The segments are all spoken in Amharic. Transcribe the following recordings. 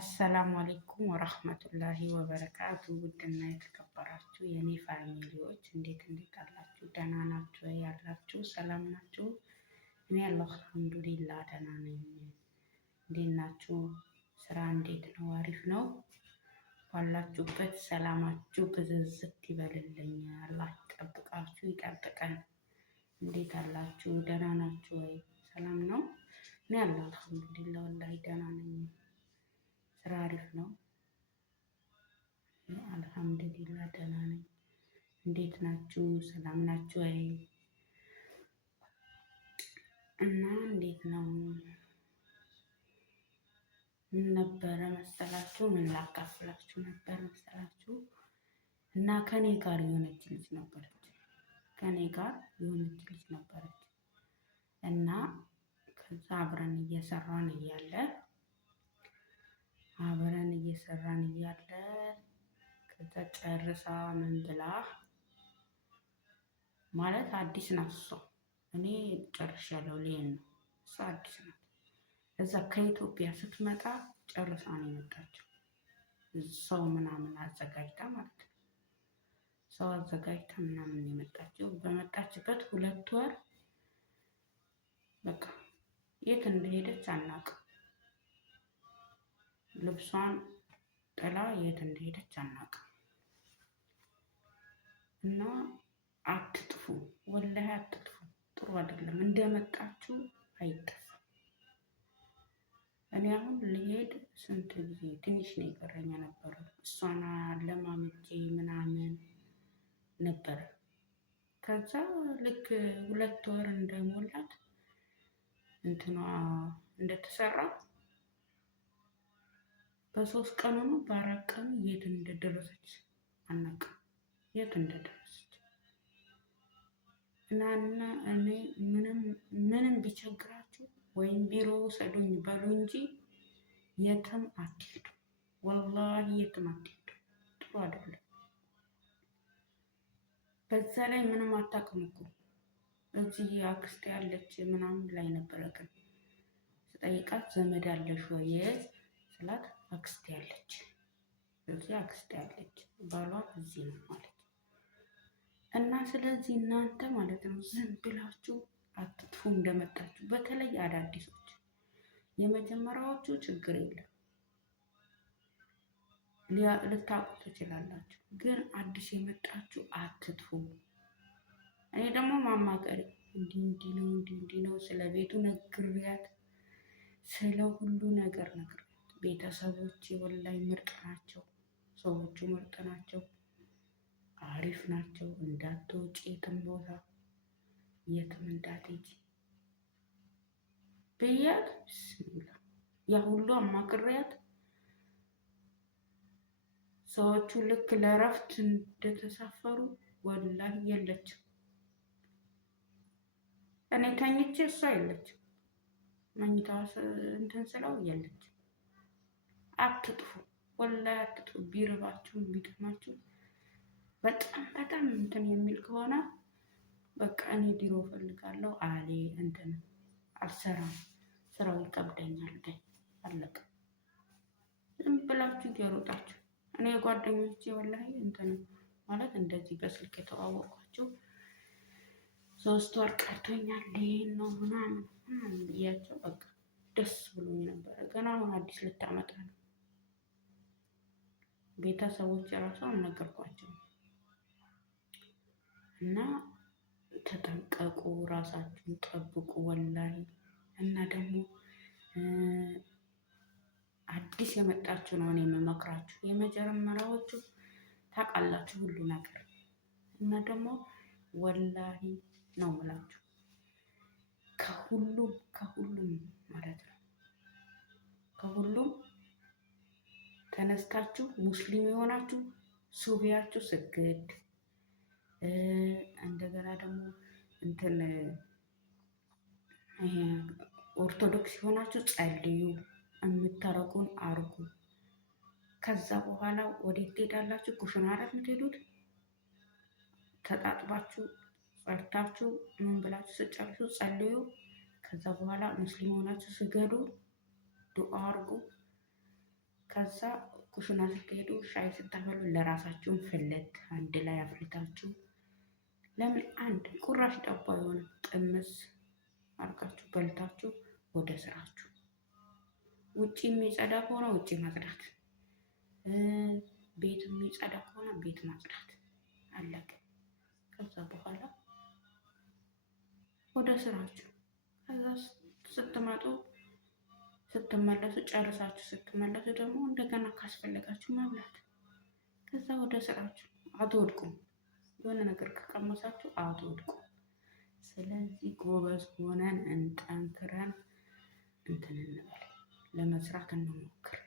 አሰላሙ አለይኩም ወራህመቱላሂ ወበረካቱ። ውድና የተከበራችሁ የኔ ፋሚሊዎች እንዴት አላችሁ? ደህና ናችሁ ወይ? ያላችሁ ሰላም ናችሁ? እኔ ያለው አልሐምዱሊላህ ደህና ነኝ። እንዴት ናችሁ? ስራ እንዴት ነው? አሪፍ ነው? ባላችሁበት ሰላማችሁ ብዝዝት ይበልልኝ። አላህ ይጠብቃችሁ ይጠብቀን። እንዴት አላችሁ? ደህና ናችሁ ወይ? ሰላም ነው? እኔ ያለው አልሐምዱሊላህ ወላሂ ደህና ነኝ። ስራ አሪፍ ነው። አልሐምዱሊላህ ደህና ነኝ። እንዴት ናችሁ? ሰላም ናችሁ ወይ? እና እንዴት ነው? ምን ነበረ መሰላችሁ? ምን ላካፍላችሁ ነበር መሰላችሁ? እና ከኔ ጋር የሆነች ልጅ ነበረች። እና ከዛ አብረን እየሰራን እያለ ከዛ ጨርሳ ምን ብላ ማለት አዲስ ናት እሷ። እኔ ጨርሻለሁ ልሄድ ነው። እሷ አዲስ ናት። እዛ ከኢትዮጵያ ስትመጣ ጨርሳ ነው የመጣችው። ሰው ምናምን አዘጋጅታ ማለት ነው። ሰው አዘጋጅታ ምናምን የመጣችው። በመጣችበት 2 ወር በቃ የት እንደሄደች አናውቅም። ልብሷን ጥላ የት እንደሄደች አናውቅም። እና አትጥፉ፣ ወላሂ አትጥፉ። ጥሩ አይደለም። እንደመጣችሁ አይጠፋም። እኔ አሁን ልሄድ ስንት ጊዜ ትንሽ ነው የቀረኝ ነበረ። እሷን ለማመጄ ምናምን ነበረ። ከዛ ልክ 2 ወር እንደሞላት እንትኗ እንደተሰራ በ3 ቀኑ ነው በ4 ቀኑ የት እንደደረሰች አናውቅም። የት እንደደረሰች እና እኔ ምንም ቢቸግራችሁ ወይም ቢሮ ውሰዱኝ በሉ እንጂ የትም አትሄዱ። ወላሂ የትም አትሄዱ። ጥሩ አይደለም። በዛ ላይ ምንም አታውቅም እኮ እዚህ አክስቴ ያለች ምናምን ላይ ነበረ። ግን ስጠይቃት ዘመድ አለሽ ወይ ስላት አክስቴ ያለች እዚህ አክስቴ ያለች ባሏ እዚህ ነው ማለት። እና ስለዚህ እናንተ ማለት ነው ዝም ብላችሁ አትጥፉ እንደመጣችሁ። በተለይ አዳዲሶች፣ የመጀመሪያዎቹ ችግር የለም ልታውቁ ትችላላችሁ። ግን አዲስ የመጣችሁ አትጥፉ። እኔ ደግሞ ማማከር እንዲህ ነው ስለ ቤቱ ነግሬያት፣ ስለ ሁሉ ነገር ነግሬያት። ቤተሰቦች ወላሂ ምርጥ ናቸው፣ ሰዎቹ ምርጥ ናቸው፣ አሪፍ ናቸው። እንዳትወጪ የትም ቦታ የትም እንዳትሄጂ ብያት፣ ብስሚላ ያ ሁሉ አማክሬያት። ሰዎቹ ልክ ለእረፍት እንደተሳፈሩ ወላሂ የለችም። እኔ ተኝቼ እሷ የለችም። መኝታ እንትን ስለው የለችም። አትጥፉ፣ ወላሂ አትጥፉ። ቢርባችሁ ቢጠማችሁ በጣም እንትን የሚል ከሆነ በቃ እኔ ቢሮ እፈልጋለሁ እንትን አልሰራም፣ ስራው ይከብደኛል በይ፣ አለቀ። ዝም ብላችሁ እየሮጣችሁ እኔ ጓደኞቼ ወላሂ እንትን ማለት እንደዚህ በስልክ የተዋወቅኳቸው 3 ወር ቀርቶኛል ልሄድ ነው ምናምን ብያቸው በቃ ደስ ብሎኝ ነበረ። ገና አሁን አዲስ ልታመጣ ነው። ቤተሰቦች የራሱ አልነገርኳቸውም። እና ተጠንቀቁ፣ ራሳችሁን ጠብቁ ወላሂ። እና ደግሞ አዲስ የመጣችሁ ነው እኔ የምመክራችሁ። የመጀመሪያዎቹ ታውቃላችሁ ሁሉ ነገር። እና ደግሞ ወላሂ ነው የምላችሁ ከሁሉም ማለት ነው ከሁሉም ተነስታችሁ ሙስሊም የሆናችሁ ሱቢያችሁ ስግድ፣ እንደገና ደግሞ እንትን ኦርቶዶክስ የሆናችሁ ጸልዩ፣ የምታረጉን አርጉ። ከዛ በኋላ ወዴት ትሄዳላችሁ? ኩሽና አይደል የምትሄዱት? ተጣጥባችሁ ጸርታችሁ ምን ብላችሁ ስጨርሱ ጸልዩ። ከዛ በኋላ ሙስሊም ሆናችሁ ስገዱ፣ ዱአ አርጉ። ከዛ ኩሽና ስትሄዱ ሻይ ስታፈሉ ለራሳችሁን ፍለት አንድ ላይ አፍልታችሁ ለምን አንድ ቁራሽ ዳቦ አይሆንም ጥምስ አርጋችሁ በልታችሁ ወደ ስራችሁ። ውጪ የሚጸዳ ከሆነ ውጪ ማጽዳት፣ ቤት የሚጸዳ ከሆነ ቤት ማጽዳት አለቀ። ከዛ በኋላ ወደ ስራችሁ። ከዛ ስትመለሱ ጨርሳችሁ ስትመለሱ ደግሞ እንደገና ካስፈለጋችሁ መብላት። ከዛ ወደ ስራችሁ። አትወድቁም። የሆነ ነገር ከቀመሳችሁ አትወድቁም። ስለዚህ ጎበዝ ሆነን እንጠንክረን እንትን እንበል፣ ለመስራት እንሞክር።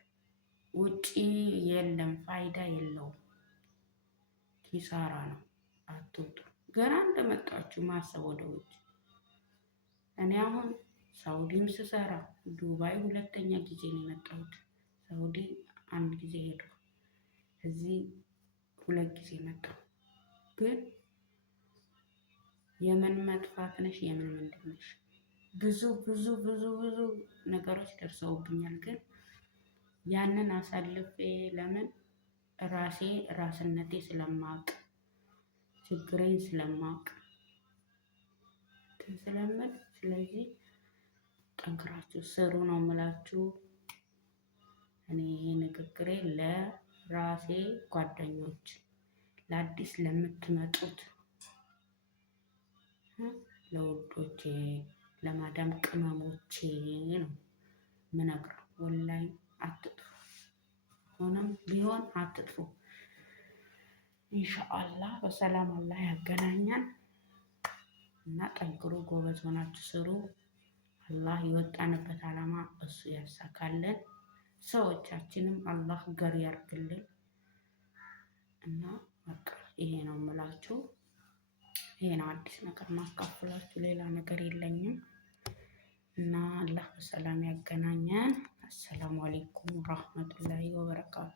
ውጪ የለም ፋይዳ የለውም፣ ኪሳራ ነው። አትውጡ። ገና እንደመጣችሁ ማሰብ ወደ ውጭ። እኔ አሁን ሳውዲም ስሰራ ዱባይ 2ኛ ጊዜ ነው የመጣሁት። ሳውዲ 1 ጊዜ ሄድኩ፣ እዚህ 2 ጊዜ መጣሁ። ግን የምን መጥፋት ነሽ የምን ምንድን ነሽ? ብዙ ብዙ ብዙ ብዙ ነገሮች ደርሰውብኛል። ግን ያንን አሳልፌ ለምን ራስነቴ ስለማቅ ችግሬን ስለማቅ ስለምን ስለዚህ ጠንክራችሁ ስሩ ነው የምላችሁ። እኔ ይሄ ንግግሬ ለራሴ ጓደኞች፣ ለአዲስ ለምትመጡት ለውዶቼ፣ ለማዳም ቅመሞቼ ነው ምነግረው። ወላሂ አትጥፉ፣ ሆነም ቢሆን አትጥፉ። ኢንሻአላህ በሰላም አላህ ያገናኛል እና ጠንክሩ፣ ጎበዝ ሆናችሁ ስሩ። አላህ የወጣንበት ዓላማ እሱ ያሳካልን። ሰዎቻችንም አላህ ገር ያርግልን እና በቃ ይሄ ነው የምላችሁ። ይሄ ነው አዲስ ነገር ማካፈላችሁ፣ ሌላ ነገር የለኝም እና አላህ በሰላም ያገናኘን። አሰላሙ አለይኩም ወራህመቱላሂ ወበረካቱ።